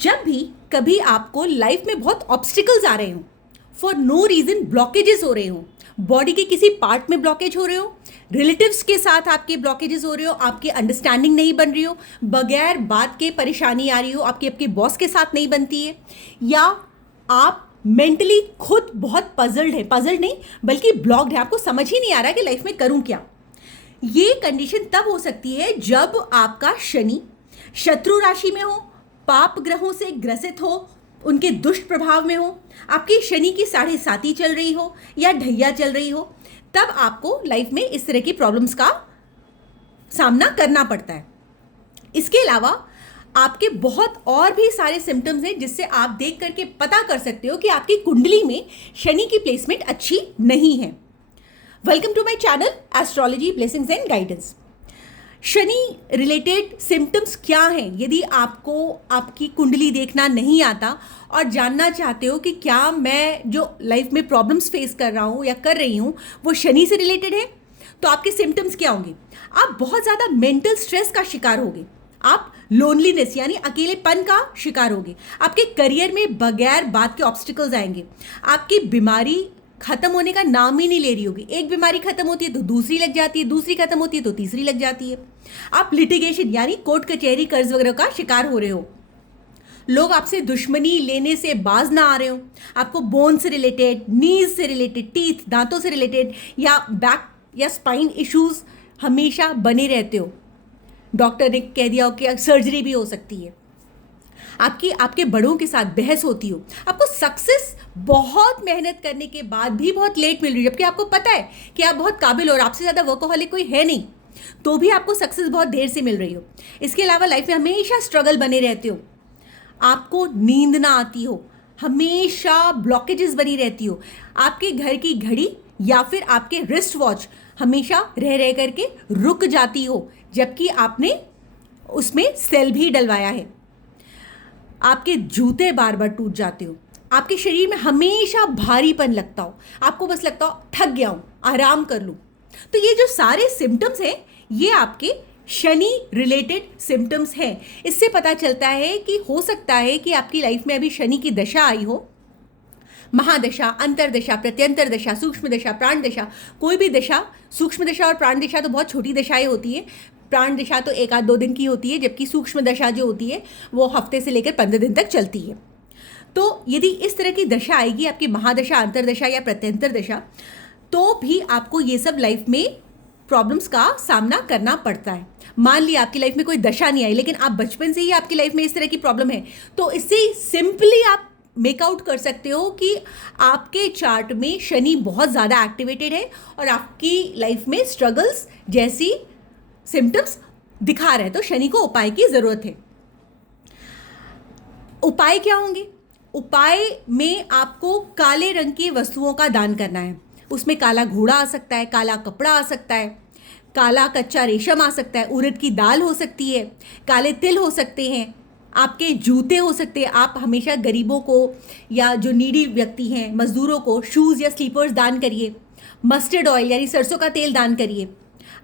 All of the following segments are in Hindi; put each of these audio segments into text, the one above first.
जब भी कभी आपको लाइफ में बहुत ऑब्स्टिकल्स आ रहे हो, फॉर नो रीज़न ब्लॉकेजेस हो रहे हो, बॉडी के किसी पार्ट में ब्लॉकेज हो रहे हो, रिलेटिव्स के साथ आपके ब्लॉकेजेस हो रहे हो, आपकी अंडरस्टैंडिंग नहीं बन रही हो, बगैर बात के परेशानी आ रही हो, आपके आपके बॉस के साथ नहीं बनती है, या आप मेंटली खुद बहुत पजल्ड नहीं बल्कि ब्लॉक्ड है, आपको समझ ही नहीं आ रहा है कि लाइफ में करूं क्या। ये कंडीशन तब हो सकती है जब आपका शनि शत्रु राशि में हो, पाप ग्रहों से ग्रसित हो, उनके दुष्ट प्रभाव में हो, आपकी शनि की 7.5 चल रही हो या ढैया चल रही हो, तब आपको लाइफ में इस तरह की प्रॉब्लम्स का सामना करना पड़ता है। इसके अलावा आपके बहुत और भी सारे सिम्टम्स हैं जिससे आप देख करके पता कर सकते हो कि आपकी कुंडली में शनि की प्लेसमेंट अच्छी नहीं है। Welcome to my channel astrology blessings and guidance. Shani related symptoms क्या हैं? यदि आपको आपकी कुंडली देखना नहीं आता और जानना चाहते हो कि क्या मैं जो लाइफ में प्रॉब्लम्स फेस कर रहा हूँ या कर रही हूँ वो शनि से रिलेटेड है, तो आपके सिम्टम्स क्या होंगे? आप बहुत ज़्यादा मेंटल स्ट्रेस का शिकार होगे, आप लोनलीनेस यानी अकेलेपन का शिकार होगे, आपके करियर में बगैर बात के ऑब्स्टिकल्स आएंगे, आपकी बीमारी खत्म होने का नाम ही नहीं ले रही होगी। एक बीमारी खत्म होती है तो दूसरी लग जाती है, दूसरी खत्म होती है तो तीसरी लग जाती है। आप लिटिगेशन यानी कोर्ट कचहरी कर्ज वगैरह का शिकार हो रहे हो, लोग आपसे दुश्मनी लेने से बाज ना आ रहे हो, आपको बोन से रिलेटेड, नीज से रिलेटेड, टीथ दांतों से रिलेटेड या बैक या स्पाइन इश्यूज हमेशा बने रहते हो, डॉक्टर ने कह दिया हो कि सर्जरी भी हो सकती है, आपके बड़ों के साथ बहस होती हो, आपको सक्सेस बहुत मेहनत करने के बाद भी बहुत लेट मिल रही है, जबकि आपको पता है कि आप बहुत काबिल हो और आपसे ज़्यादा वर्कहॉलिक कोई है नहीं, तो भी आपको सक्सेस बहुत देर से मिल रही हो। इसके अलावा लाइफ में हमेशा स्ट्रगल बने रहते हो, आपको नींद ना आती हो, हमेशा ब्लॉकेजेस बनी रहती हो, आपके घर की घड़ी या फिर आपके रिस्ट वॉच हमेशा रह रह करके रुक जाती हो, जबकि आपने उसमें सेल भी डलवाया है, आपके जूते बार बार टूट जाते हो, आपके शरीर में हमेशा भारीपन लगता हो, आपको बस लगता हो थक गया हूँ, आराम कर लूँ। तो ये जो सारे सिम्टम्स हैं ये आपके शनि रिलेटेड सिम्टम्स हैं। इससे पता चलता है कि हो सकता है कि आपकी लाइफ में अभी शनि की दशा आई हो, महादशा, अंतरदशा, प्रत्यंतर दशा, सूक्ष्म दशा, प्राण दशा, कोई भी दशा। सूक्ष्म दशा और प्राण दशा तो बहुत छोटी दशाएं होती है, प्राण दशा तो 1-2 दिन की होती है, जबकि सूक्ष्म दशा जो होती है वो हफ्ते से लेकर 15 दिन तक चलती है। तो यदि इस तरह की दशा आएगी आपकी महादशा, अंतरदशा या प्रत्यंतर दशा, तो भी आपको ये सब लाइफ में प्रॉब्लम्स का सामना करना पड़ता है। मान लिया आपकी लाइफ में कोई दशा नहीं आई लेकिन आप बचपन से ही आपकी लाइफ में इस तरह की प्रॉब्लम है, तो इससे सिंपली आप मेकआउट कर सकते हो कि आपके चार्ट में शनि बहुत ज़्यादा एक्टिवेटेड है और आपकी लाइफ में स्ट्रगल्स जैसी सिम्टम्स दिखा रहे हैं, तो शनि को उपाय की ज़रूरत है। उपाय क्या होंगे? उपाय में आपको काले रंग की वस्तुओं का दान करना है। उसमें काला घोड़ा आ सकता है, काला कपड़ा आ सकता है, काला कच्चा रेशम आ सकता है, उड़द की दाल हो सकती है, काले तिल हो सकते हैं, आपके जूते हो सकते हैं। आप हमेशा गरीबों को या जो नीडी व्यक्ति हैं, मजदूरों को शूज़ या स्लीपर्स दान करिए। मस्टर्ड ऑयल यानी सरसों का तेल दान करिए।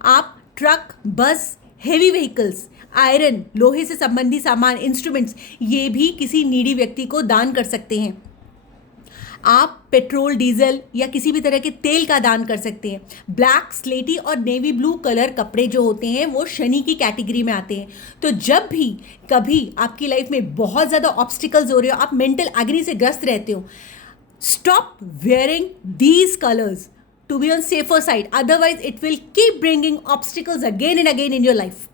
आप ट्रक, बस, हेवी व्हीकल्स, आयरन, लोहे से संबंधी सामान, इंस्ट्रूमेंट्स, ये भी किसी नीडी व्यक्ति को दान कर सकते हैं। आप पेट्रोल, डीजल या किसी भी तरह के तेल का दान कर सकते हैं। ब्लैक, स्लेटी और नेवी ब्लू कलर कपड़े जो होते हैं वो शनि की कैटेगरी में आते हैं। तो जब भी कभी आपकी लाइफ में बहुत ज़्यादा ऑब्स्टिकल्स हो रहे हो, आप मेंटल एग्नी से ग्रस्त रहते हो, stop wearing these colours to be on safer side, otherwise it will keep bringing obstacles again and again in your life.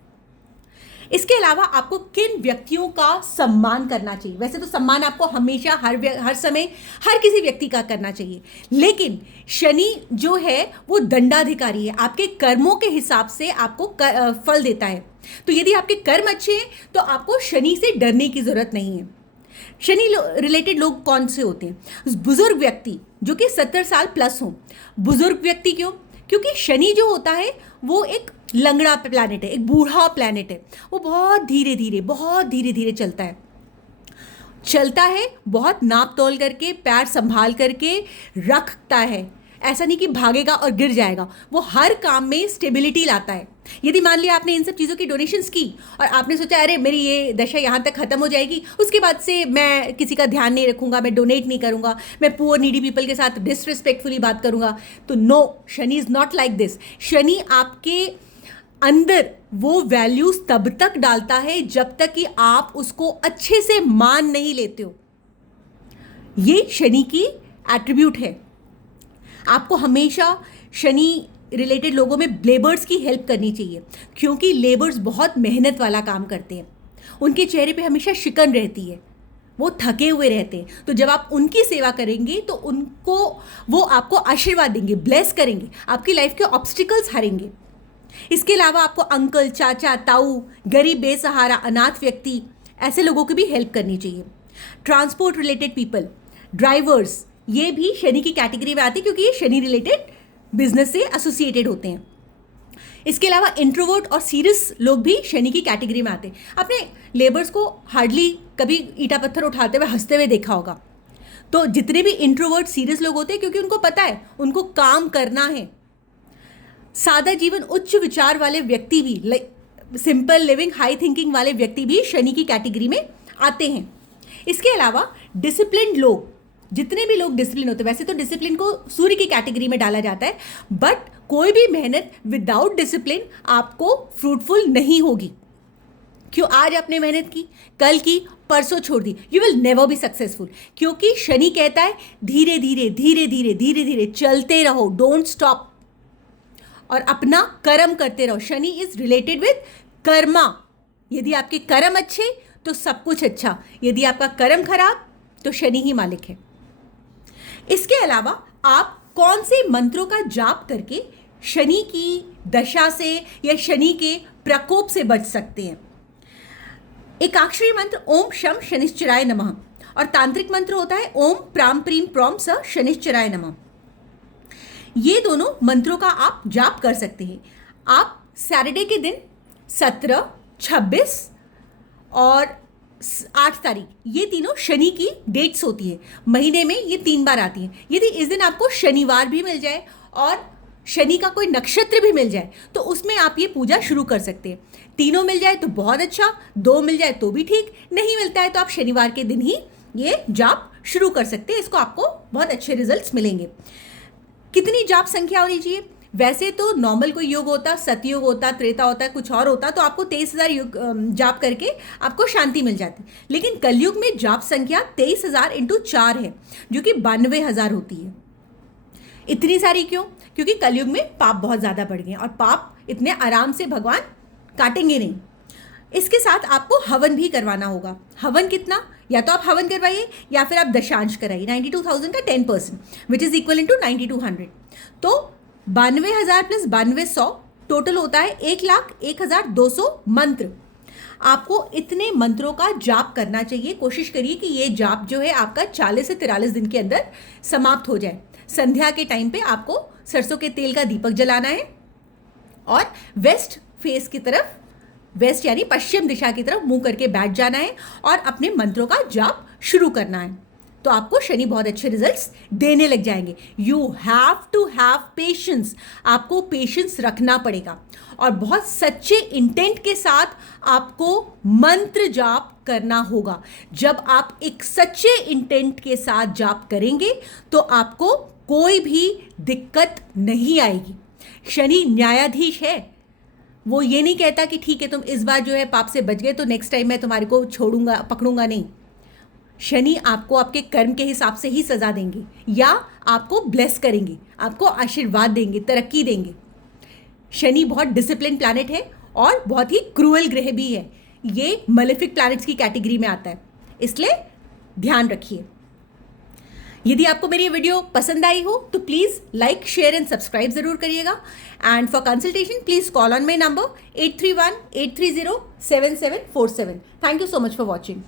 इसके अलावा आपको किन व्यक्तियों का सम्मान करना चाहिए? वैसे तो सम्मान आपको हमेशा हर समय हर किसी व्यक्ति का करना चाहिए, लेकिन शनि जो है वो दंडाधिकारी है, आपके कर्मों के हिसाब से आपको फल देता है। तो यदि आपके कर्म अच्छे हैं तो आपको शनि से डरने की जरूरत नहीं है। शनि रिलेटेड लोग कौन से होते हैं? बुजुर्ग व्यक्ति जो कि 70 साल प्लस हों। बुजुर्ग व्यक्ति क्यों? क्योंकि शनि जो होता है वो एक लंगड़ा प्लैनेट है, एक बूढ़ा प्लैनेट है, वो बहुत धीरे धीरे चलता है, बहुत नाप तोल करके, पैर संभाल करके रखता है। ऐसा नहीं कि भागेगा और गिर जाएगा, वो हर काम में स्टेबिलिटी लाता है। यदि मान लिया आपने इन सब चीज़ों की डोनेशंस की और आपने सोचा अरे मेरी ये दशा यहाँ तक ख़त्म हो जाएगी, उसके बाद से मैं किसी का ध्यान नहीं रखूँगा, मैं डोनेट नहीं करूँगा, मैं पुअर नीडी पीपल के साथ डिसरिस्पेक्टफुली बात करूँगा, तो no, Shani is not like this. Shani आपके अंदर वो वैल्यूज़ तब तक डालता है जब तक कि आप उसको अच्छे से मान नहीं लेते हो। ये शनि की एट्रीब्यूट है। आपको हमेशा शनि रिलेटेड लोगों में लेबर्स की हेल्प करनी चाहिए, क्योंकि लेबर्स बहुत मेहनत वाला काम करते हैं, उनके चेहरे पे हमेशा शिकन रहती है, वो थके हुए रहते हैं। तो जब आप उनकी सेवा करेंगे तो वो आपको आशीर्वाद देंगे, ब्लेस करेंगे, आपकी लाइफ के ऑब्स्टिकल्स हरेंगे। इसके अलावा आपको अंकल, चाचा, ताऊ, गरीब, बेसहारा, अनाथ व्यक्ति, ऐसे लोगों की भी हेल्प करनी चाहिए। ट्रांसपोर्ट रिलेटेड पीपल, ड्राइवर्स, ये भी शनि की कैटेगरी में आते हैं, क्योंकि ये शनि रिलेटेड बिजनेस से एसोसिएटेड होते हैं। इसके अलावा इंट्रोवर्ट और सीरियस लोग भी शनि की कैटेगरी में आते हैं। आपने लेबर्स को हार्डली कभी ईटा पत्थर उठाते हुए हंसते हुए देखा होगा। तो जितने भी इंट्रोवर्ट सीरियस लोग होते हैं, क्योंकि उनको पता है उनको काम करना है। सादा जीवन, उच्च विचार वाले व्यक्ति भी, सिंपल लिविंग, हाई थिंकिंग वाले व्यक्ति भी शनि की कैटेगरी में आते हैं। इसके अलावा डिसिप्लिन्ड लोग, जितने भी लोग डिसिप्लिन होते हैं, वैसे तो डिसिप्लिन को सूर्य की कैटेगरी में डाला जाता है, बट कोई भी मेहनत विदाउट डिसिप्लिन आपको फ्रूटफुल नहीं होगी। क्यों? आज आपने मेहनत की, कल की, परसों छोड़ दी, you will never be successful. क्योंकि शनि कहता है धीरे धीरे धीरे धीरे धीरे धीरे चलते रहो, डोंट स्टॉप, और अपना कर्म करते रहो। Shani is related with Karma. यदि आपके कर्म अच्छे तो सब कुछ अच्छा, यदि आपका कर्म खराब तो शनि ही मालिक है। इसके अलावा आप कौन से मंत्रों का जाप करके शनि की दशा से या शनि के प्रकोप से बच सकते हैं? एकाक्षरी मंत्र ओम शम शनिश्चराय नमः, और तांत्रिक मंत्र होता है ओम प्राम प्रीम प्रॉम स शनिश्चराय नमः। ये दोनों मंत्रों का आप जाप कर सकते हैं। आप सैटरडे के दिन 17, 26 और 8 तारीख, ये तीनों शनि की डेट्स होती है। महीने में ये 3 बार आती हैं। यदि इस दिन आपको शनिवार भी मिल जाए और शनि का कोई नक्षत्र भी मिल जाए तो उसमें आप ये पूजा शुरू कर सकते हैं। तीनों मिल जाए तो बहुत अच्छा, 2 मिल जाए तो भी ठीक, नहीं मिलता है तो आप शनिवार के दिन ही ये जाप शुरू कर सकते हैं। इसको आपको बहुत अच्छे रिजल्ट्स मिलेंगे। कितनी जाप संख्या होनी चाहिए? वैसे तो नॉर्मल कोई योग होता, सतयुग होता, त्रेता होता, कुछ और होता तो आपको 23,000 योग जाप करके आपको शांति मिल जाती। लेकिन कलयुग में जाप संख्या 23,000 × 4 है, जो कि 92,000 होती है। इतनी सारी क्यों? क्योंकि कलयुग में पाप बहुत ज़्यादा बढ़ गए और पाप इतने आराम से भगवान काटेंगे नहीं। इसके साथ आपको हवन भी करवाना होगा। हवन कितना? या तो आप हवन करवाइए या फिर आप दशांश कराइए। 92,000 का 10% विच इज़ इक्वल टू 9200। तो 92,000 + 9200 टोटल होता है 1,01,200 मंत्र। आपको इतने मंत्रों का जाप करना चाहिए। कोशिश करिए कि ये जाप जो है आपका 40 से 43 दिन के अंदर समाप्त हो जाए। संध्या के टाइम पे आपको सरसों के तेल का दीपक जलाना है और वेस्ट फेस की तरफ, वेस्ट यानी पश्चिम दिशा की तरफ मुंह करके बैठ जाना है और अपने मंत्रों का जाप शुरू करना है। तो आपको शनि बहुत अच्छे रिजल्ट्स देने लग जाएंगे। You have to have patience. आपको पेशेंस रखना पड़ेगा और बहुत सच्चे इंटेंट के साथ आपको मंत्र जाप करना होगा। जब आप एक सच्चे इंटेंट के साथ जाप करेंगे तो आपको कोई भी दिक्कत नहीं आएगी। शनि न्यायाधीश है। वो ये नहीं कहता कि ठीक है तुम इस बार जो है पाप से बच गए तो नेक्स्ट टाइम मैं तुम्हारे को छोड़ूंगा, पकड़ूंगा नहीं। शनि आपको आपके कर्म के हिसाब से ही सज़ा देंगे या आपको ब्लेस करेंगे, आपको आशीर्वाद देंगे, तरक्की देंगे। शनि बहुत डिसिप्लिन प्लैनेट है और बहुत ही क्रूअल ग्रह भी है। ये मलेफिक प्लैनेट्स की कैटेगरी में आता है, इसलिए ध्यान रखिए। यदि आपको मेरी वीडियो पसंद आई हो तो please like, share and subscribe ज़रूर करिएगा। And for consultation please call on my number 831-830-7747। Thank you so much for watching.